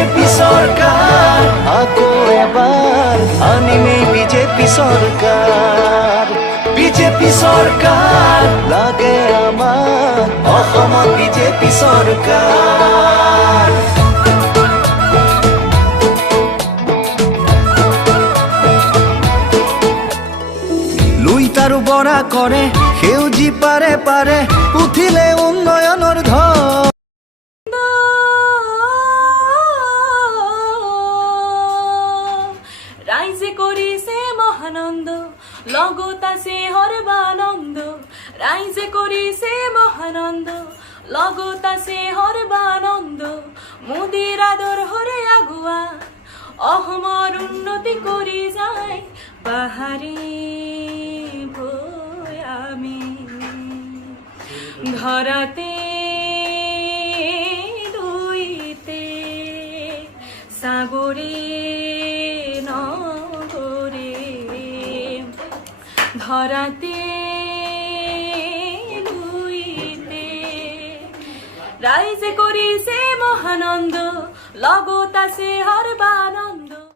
BJP সরকার আকৌ এবাৰ আনিমেই BJP সরকার BJP সরকার লাগে আমাক অসমত বিজেপি সরকার লুইতাৰু বৰা কৰে সেউজী পাৰে পাৰে উঠিলে উন্নয়নৰ ধৰ রাইজে করিছে মহানন্দ লগত আছে হরবানন্দ রাইজে করিছে মহানন্দ লগত আছে হরবানন্দ মোদির আদর হরে আগুয়া অহমৰ উন্নতি কৰি যায় পাহাড়ে ভয়ামে ধরাতে দুইতে সাগরে ধরাতে লুইতে রাইজে করিছে মহানন্দ লগত আছে হরবানন্দ